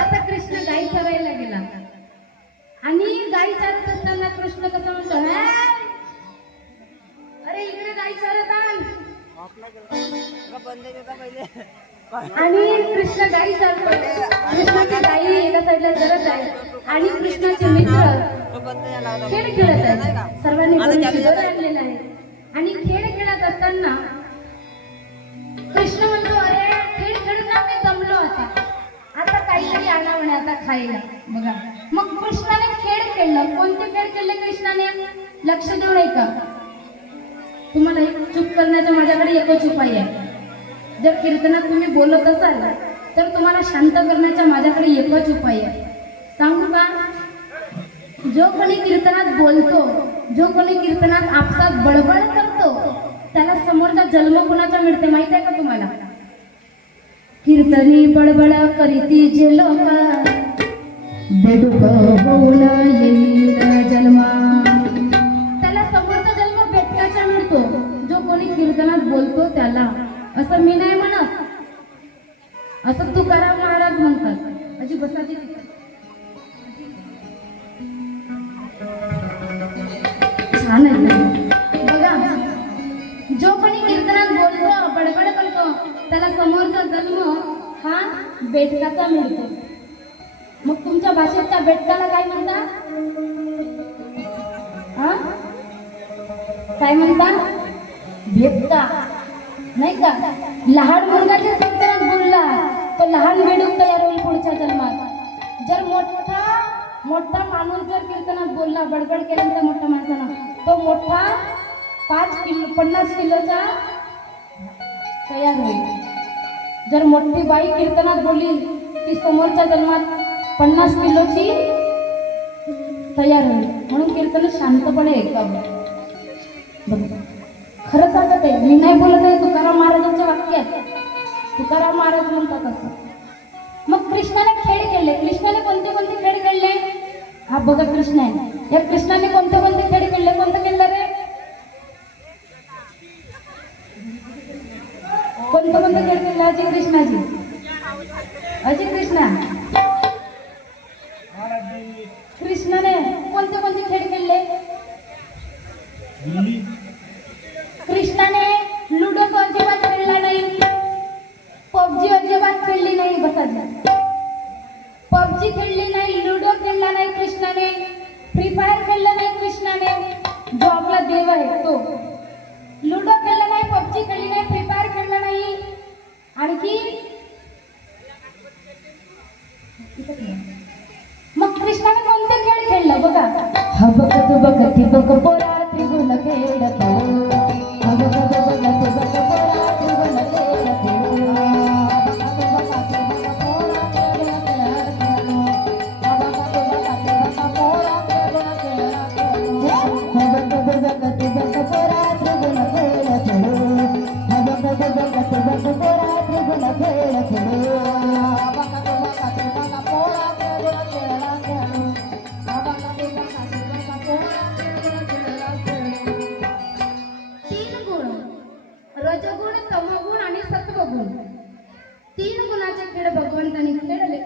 आता कृष्ण गाई चरायला गेला आणि गाई चारत असताना कृष्ण कसं म्हणतो, अरे इकडे गाई चारत आण. आणि कृष्ण गाई चालतो. कृष्णाची गाई एका साईडला चरत आहे आणि कृष्णाचे मित्र खेळ खेळत आहेत. सर्वांनी आणलेला आहे आणि खेळ खेळत असताना कृष्ण म्हणतो, अरे खेळ खेळून ना मी जमलो आता काहीतरी आणा म्हणे आता खायला. बघा मग कृष्णाने खेळ खेळलं. कोणते खेळ खेळले कृष्णाने? लक्ष देऊ नाही का? तुम्हाला एक चूप करण्याचा माझ्याकडे एकच उपाय आहे. जर कीर्तनात तुम्ही बोलत असाल तर तुम्हाला शांत करण्याचा माझ्याकडे एकच उपाय आहे. सांगू का? जो कोणी कीर्तनात बोलतो, जो कोणी कीर्तनात आपसात बडबड करतो, त्याला समोरचा जन्म कुणाचा मिळते माहिती आहे का तुम्हाला? कीर्तनी बडबड करीती जे लोक बेडूक होऊन येईल जन्मा. त्याला समोरचा जन्म भेटकाचा मिळतो जो कोणी कीर्तनात बोलतो त्याला. असं मी नाही म्हणत, असं तुकाराम महाराज म्हणतात. अशी बसाची छान आहे बघा. जो कोणी कीर्तनात बोलतो, बडबड करतो, त्याला समोरचा जन्म हा बेटकाचा मिळतो. मग तुमच्या भाषेत त्या बेटकाला काय म्हणता? काय म्हणता? भेटका नाही का? लहान मुलगा जर कीर्तनात बोलला तो लहान बेडूक तयार होईल पुढच्या जन्मात. जर मोठा माणूस जर कीर्तनात बोलला, बडबड केल्यानंतर मोठ्या माणसाला, तो मोठा 50 किलोचा तयार होईल. जर मोठी बाई कीर्तनात बोलली ती समोरच्या जन्मात 50 किलोची तयार होईल. म्हणून कीर्तन शांतपणे ऐकावं. खरं सांगत आहे, मी नाही बोलत आहे, तुकाराम महाराजांचं वाक्य आहे. तुकाराम महाराज म्हणतात असं. मग कृष्णाने खेळ खेळले. कृष्णाने कोणते कोणते खेळ खेळले? हा बघा कृष्ण आहे. या कृष्णाने कोणते कोणते खेळ खेळले? कोणतं खेळलं रे? कोणतं कोणतं खेळ खेळले? अजय कृष्णाजी, अजय कृष्णा. कृष्णाने कोणते कोणते खेळ खेळले? कृष्णाने लुडो तो अजिबात खेळला नाही, पबजी अजिबात खेळली नाही. बसा, पबजी खेळली नाही, लुडो खेळला नाही कृष्णाने, फ्री फायर खेळलं नाही कृष्णाने. जो आपला देव आहे तो. लुडो खेळला नाही, पबजी खेळली नाही, फ्री फायर खेळला नाही. आणखी मग कृष्णाने कोणते खेळ खेळलं? बघा. हबक तुबक तिबक पोरा त्रिगुण खेळतो. हबक तुबक तिबक पोरा त्रिगुण खेळतो. रजगुण, तमगुण आणि सत्वगुण, 3 गुणाचे खेळ भगवंतांनी खेळले.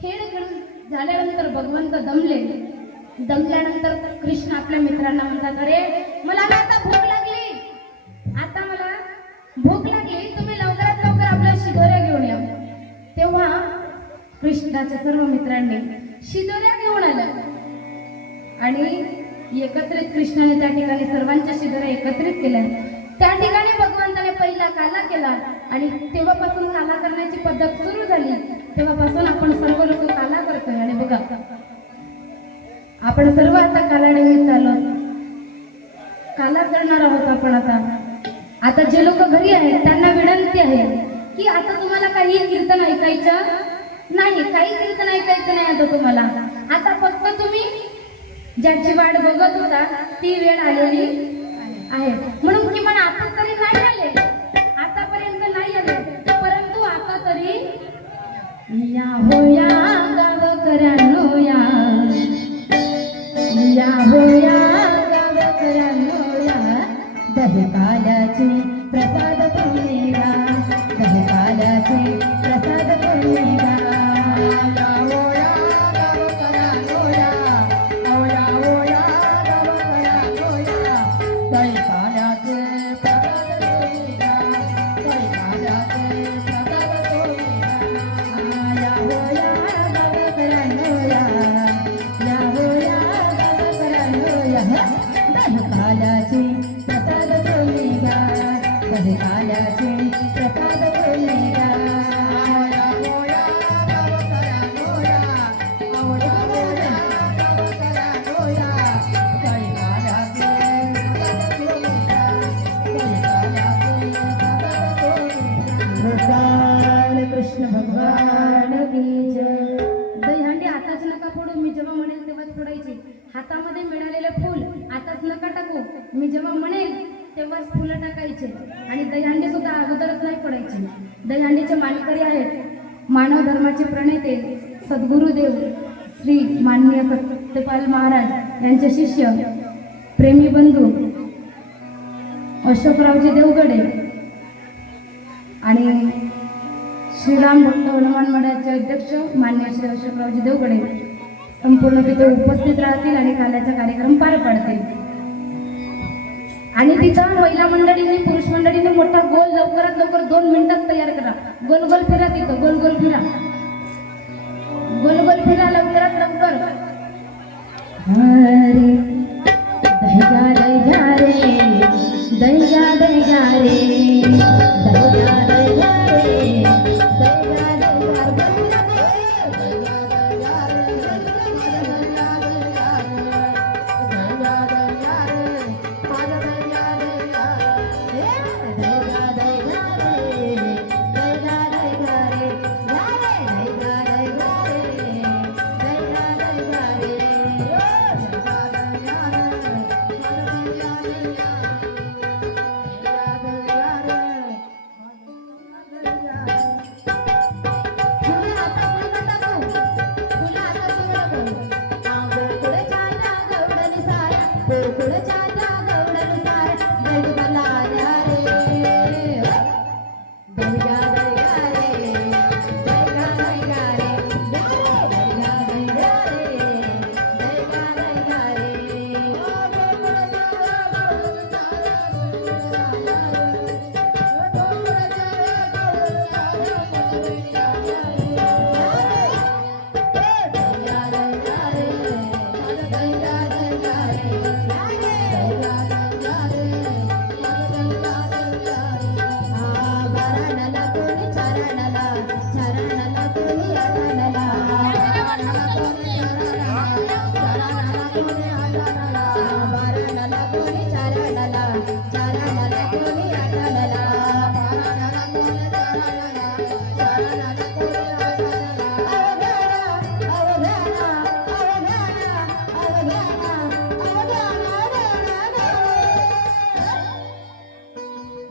खेळ खेळून झाल्यानंतर भगवंत दमल्यानंतर कृष्ण आपल्या मित्रांना म्हणतात, अरे मला ना आता भूक लागली, तुम्ही लवकरात लवकर आपल्या शिदोऱ्या घेऊन या. तेव्हा कृष्णाच्या सर्व मित्रांनी शिदोऱ्या घेऊन आल्या आणि एकत्रित कृष्णाने त्या ठिकाणी सर्वांच्या शिदोऱ्या एकत्रित केल्या. त्या ठिकाणी भगवंताने पहिला काला केला आणि तेव्हापासून काला करण्याची पद्धत सुरू झाली. तेव्हापासून आपण सर्व लोक काला करतोय. आणि बघा, आपण सर्व आता काला निमित्त आलो, काला करणार आहोत आपण. आता जे लोक घरी आहेत त्यांना विनंती आहे की आता तुम्हाला काही कीर्तन ऐकायचं नाही, काही कीर्तन ऐकायचं नाही आता तुम्हाला. आता फक्त तुम्ही ज्याची वाट बघत होता ती वेळ आलेली आहे. म्हणून किमान आता तरी नाही आले, आतापर्यंत नाही आले, परंतु आता तरी या हो या गावकऱ्यांनो, या हो या गावकऱ्यांनो, या दही काल्याची प्रसाद तुम्ही, दही काल्या काल्याचे प्रसाद कोणीगा कृष्ण भगवान की जय. दहीहंडी आताच नका फोडू, मी जेव्हा म्हणेल तेव्हाच फोडायची. हातामध्ये मिळालेले फूल आताच नका टाकू, मी जेव्हा म्हणेल तेव्हाच फुलं टाकायचे. आणि दहीहंडी सुद्धा अगोदरच नाही फोडायची. दहीहंडीचे मानकरी आहेत मानव धर्माचे प्रणेते सद्गुरुदेव श्री माननीय सत्यपाल महाराज यांचे शिष्य प्रेमी बंधू अशोकरावजी देवगडे आणि श्रीराम भक्त हनुमान मंडळाचे अध्यक्ष मान्य श्री अशोकरावजी देवगडे संपूर्ण तिथे उपस्थित राहतील आणि काल्याचा कार्यक्रम पार पाडतील. आणि तिथं महिला मंडळींनी पुरुष मंडळींनी मोठा गोल लवकरात लवकर 2 मिनिटात तयार करा. गोल गोल फिरा, तिथं गोल गोल फिरा, गोल गोल फिरा लवकरात लवकर. हरे दह्या दह्या रे दह्या दह्या रे दह्या दह्या रे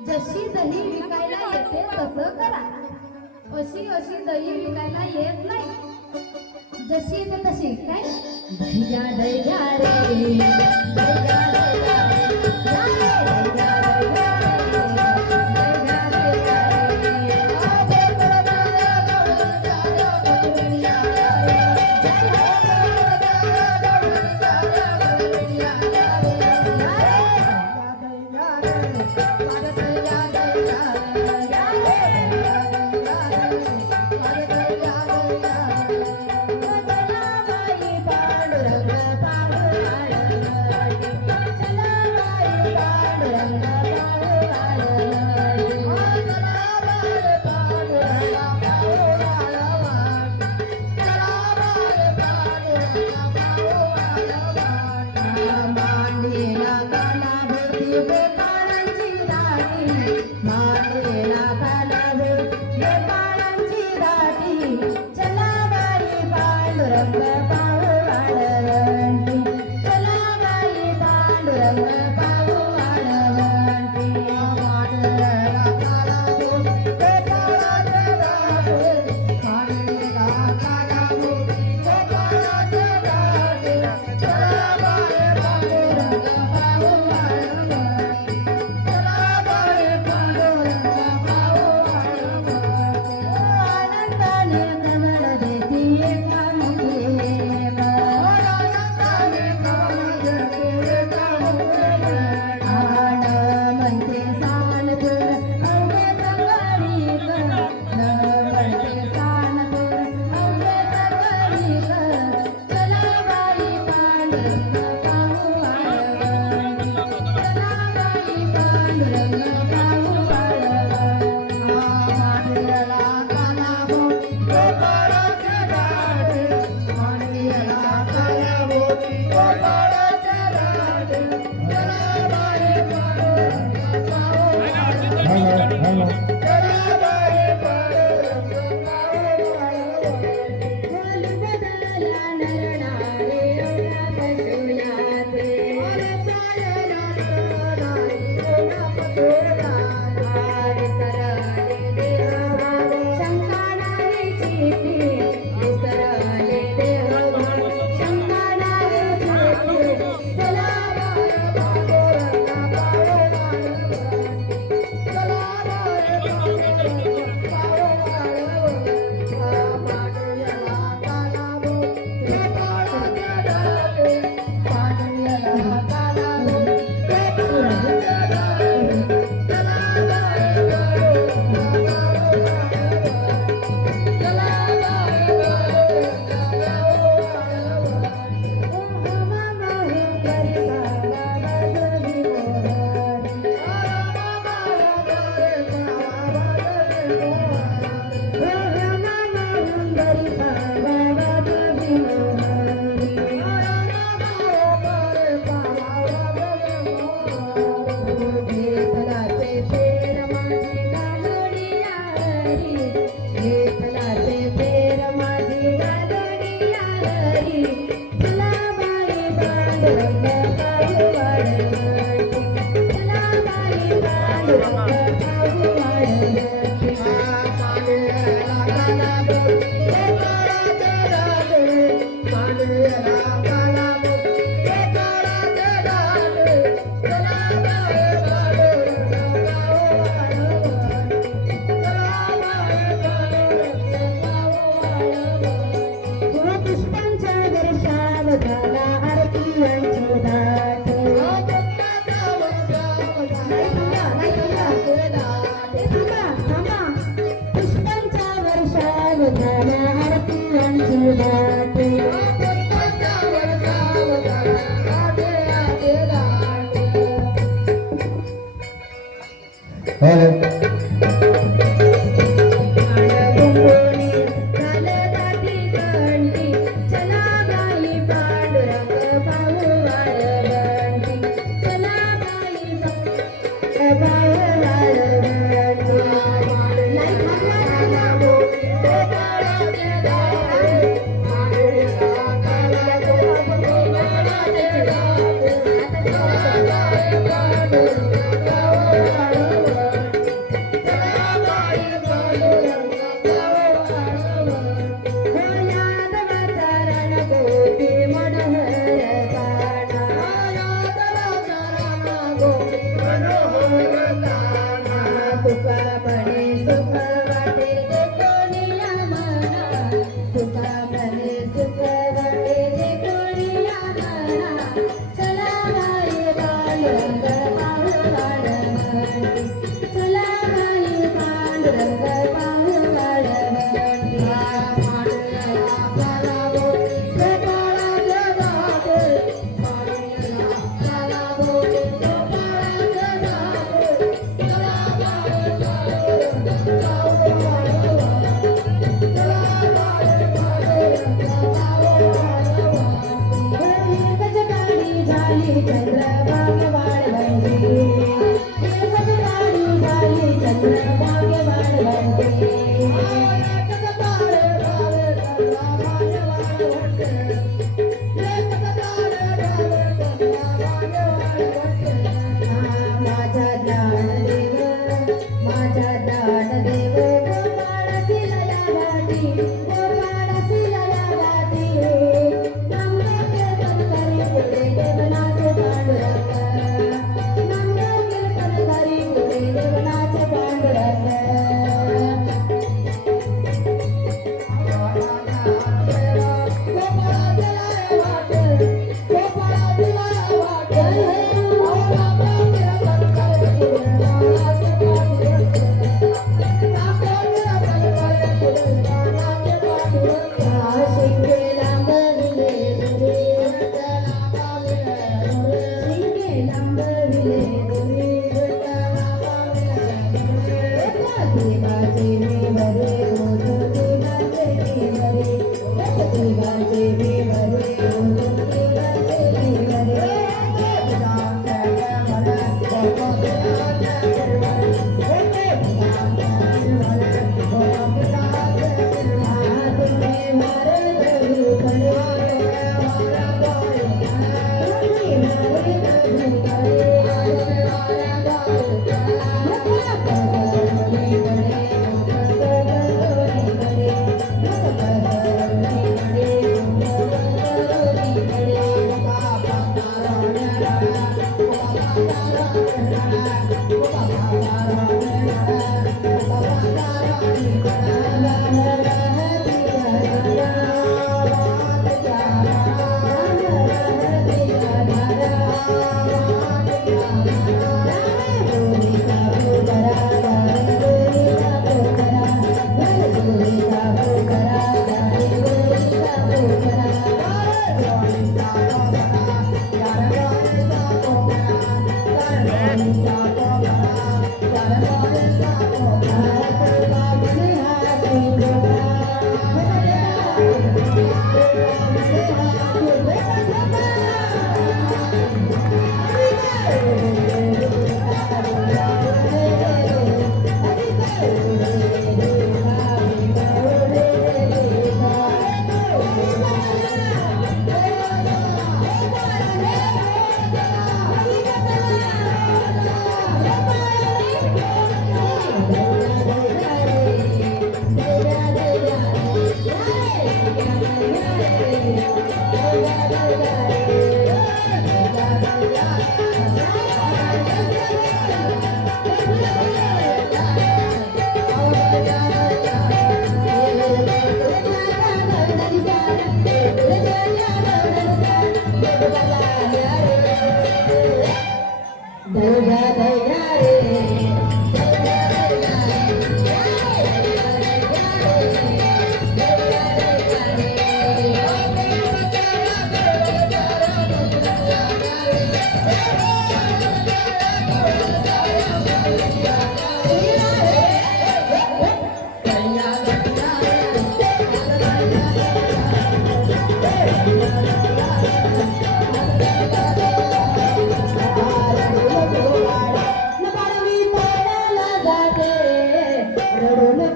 जशी दही विकायला येते तसं करा. अशी अशी दही विकायला येत नाही. जशी येते तशी काय दह्या दह्या रे दह्या दह्या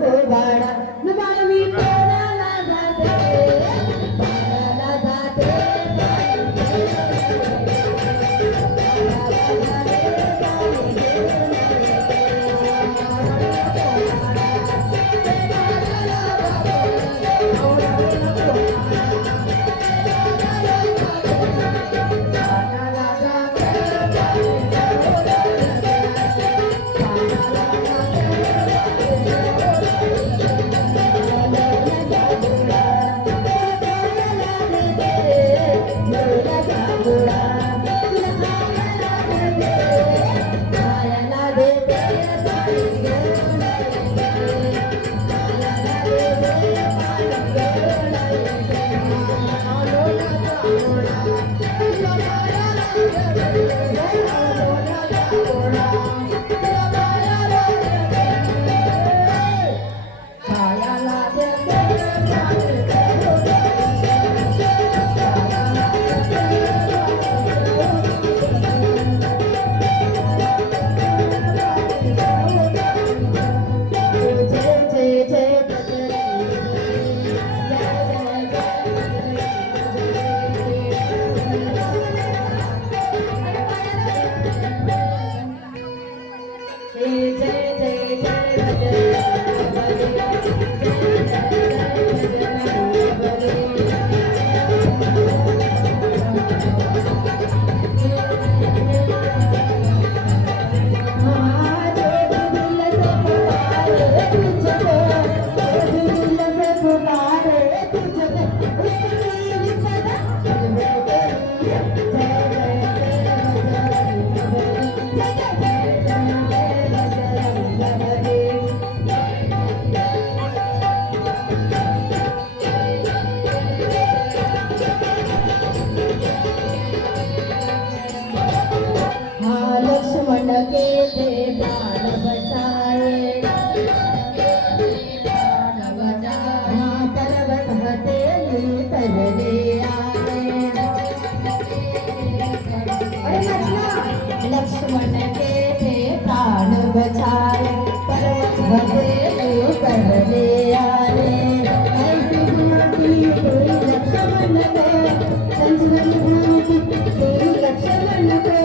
नको बाळा न बाळ मी पोराला जाते पोराला जाते लक्ष्मण के थे प्राण बचाए पर्वत भगे पहले आए ऐसी गुमती तेरी लक्ष्मण को संजीवन भूति तेरी लक्ष्मण को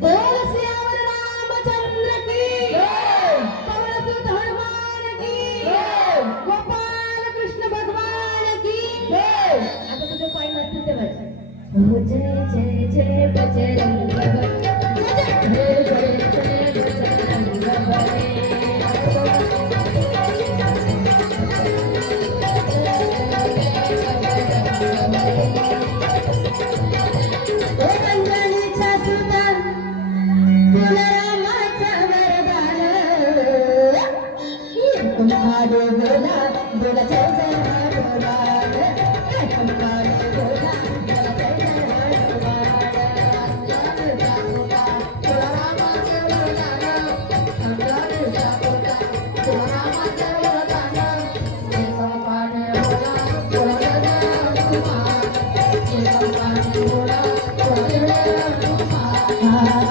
बोल श्याम रामचंद्र की पवन सुत हनुमान की गोपाल कृष्ण भगवान की आता तुझे पाय मस्त ठेवायचे जय जय जय बजरंग बली जय जय जय बजरंग बली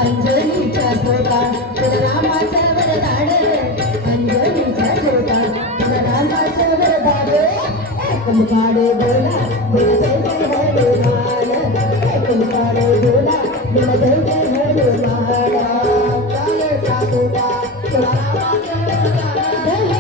अंजनीच्या झोका रामाच्या वरदान अंजनीच्या झोका रामाच्या वरदान कुंभाडे बोला बोला जय जय हनुमान कुंभाडे बोला बोला जय जय हनुमान काले साधुका रामाच्या वरदान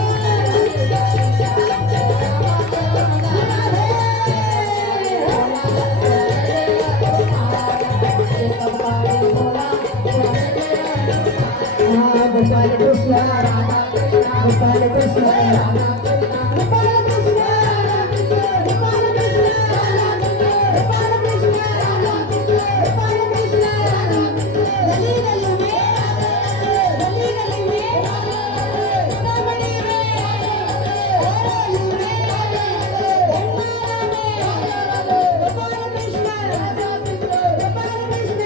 गोपाल कृष्ण गोपाल कृष्ण गोपाल कृष्ण गोपाल कृष्ण गोपाल कृष्ण गली गली में गली गली में कमड़ी में ओरली में भंडारा में गोपाल कृष्ण गोपाल कृष्ण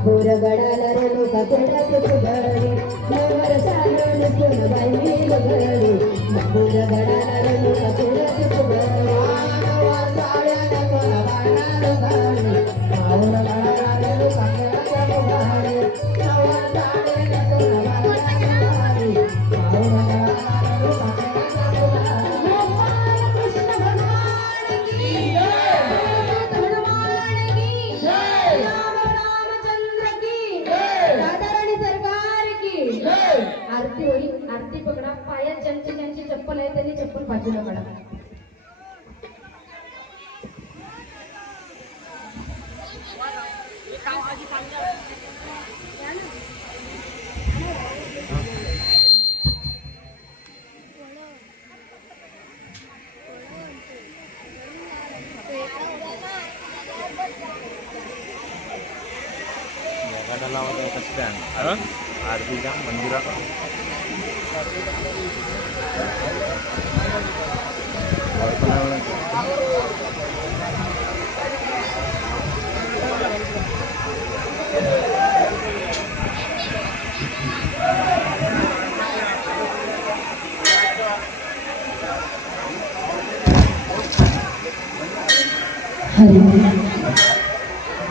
माहूर गडाला रेणुका तेवढ्यात फुगडी नवर सारण सोनबाई घडी माहूर गडाला रेणुका तेवढ्यात फुगडी नवा साड्याला सोनबाई घडी माहूर गडाला रेणुका तेवढ्यात फुगडी नवा साड्याला सोनबाई घडी माहूर गडाला रेणुका तेवढ्यात फुगडी गोपाल कृष्ण भगवान की जय हनुमान की जय रामचंद्र की जय राधाराणी सरकार की जय आरती होईल आरती पकडा पायात ज्यांची ज्यांची चप्पल आहे त्यांनी चप्पल बाजूला काढा जगाला होता एक स्टँड आरतीच्या मंदिरात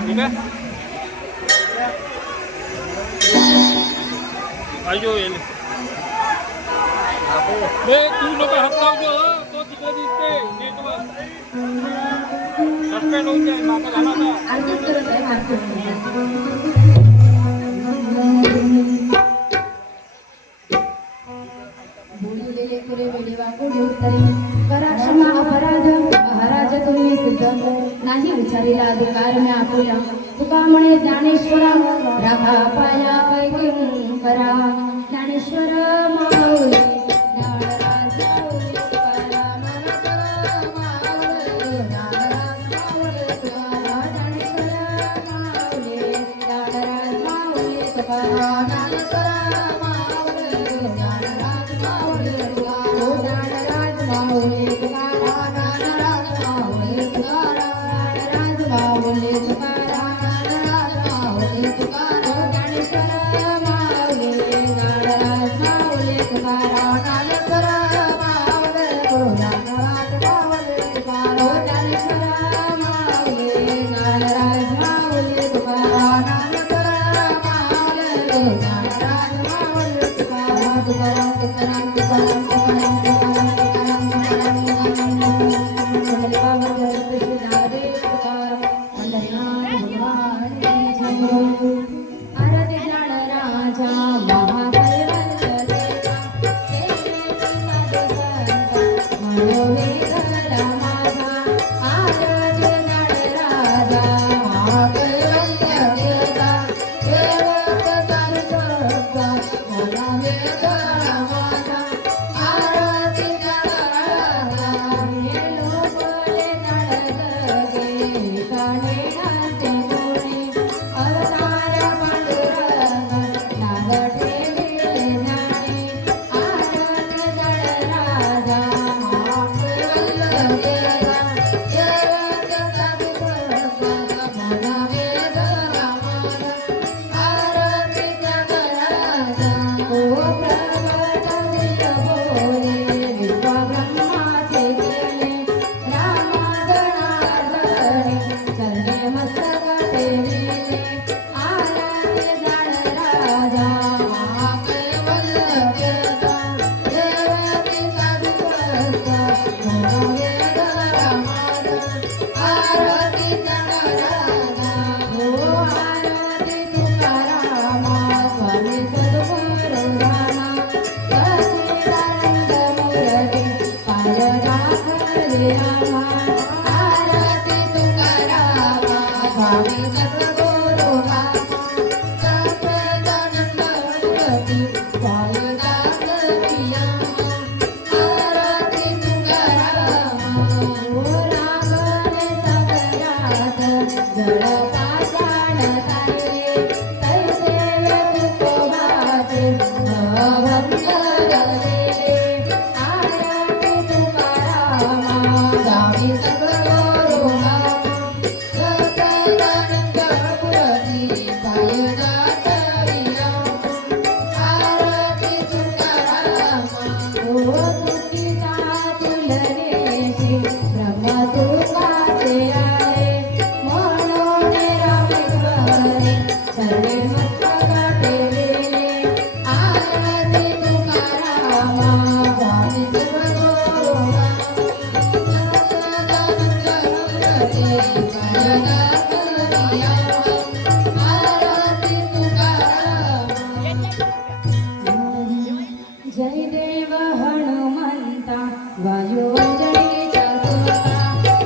ठीक आहे अयो येईल तू लोक हात लावतो तो तिकडे दिसते सस्पेंड होऊन जाईल मागं झाला ना आरती करत आहे आरती बोललेले पुरे वेळे वागू तरी करा क्षमा अपराध महाराज तुम्ही सिद्ध नाही विचारीला अधिकार मी आपुला तुका म्हणे ज्ञानेश्वरा राखा पाया पैकी करा ज्ञानेश्वर माऊली ज्ञानराज माऊली तुकाराम माऊली ज्ञानराज माऊली तुकाराम ज्ञानेश्वर माऊली ज्ञानराज माऊली तुकाराम ज्ञानेश्वर माऊली ज्ञानराज माऊली तुकाराम ज्ञानराज माऊली तुकाराम ज्ञानराज माऊली तुकाराम ज्ञानराज माऊली तुकाराम ज्ञानराज माऊली तुकाराम ज्ञानेश्वर माऊली ज्ञानराज माऊली तुकाराम ज्ञानेश्वर माऊली ज्ञानराज माऊली तुकाराम ज्ञानेश्वर माऊली ज्ञानराज माऊली तुकाराम ज्ञानेश्वर माऊली ज्ञानराज माऊली तुकाराम तुकाराम तुकाराम तुकाराम तुकाराम आरती जाण राजा महादैवत देवा मनोवेदना माझा आरती जाण राजा महादैवत देवा देवत संकल्प मनोवेदना माझा आरती जाण राजा हे लोकले नडगे काणे नाते कोणी अवतार सरळे मस्तक टेकले आरती तुकारामा स्वामी तुकोरोबा जय देव हनुमंता वायु